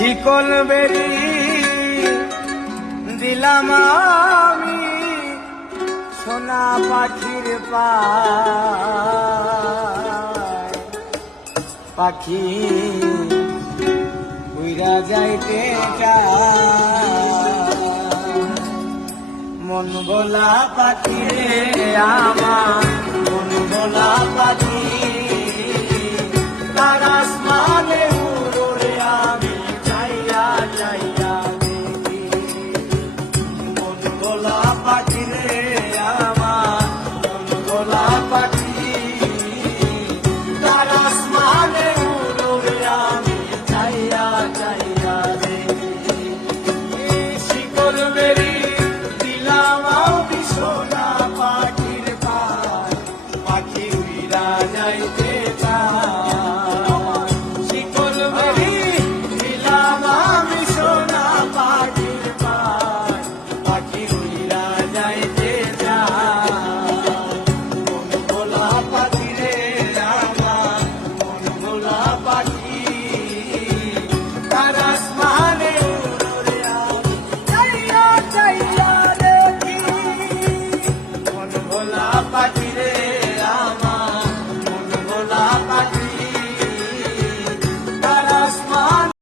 শিকল বেরি দিলাম আমি সোনা পাখির পায়, পাখি উইরা যাইতে চায়। মন ভোলা পাখি রে আমার, মন ভোলা পাখি তার আসমানে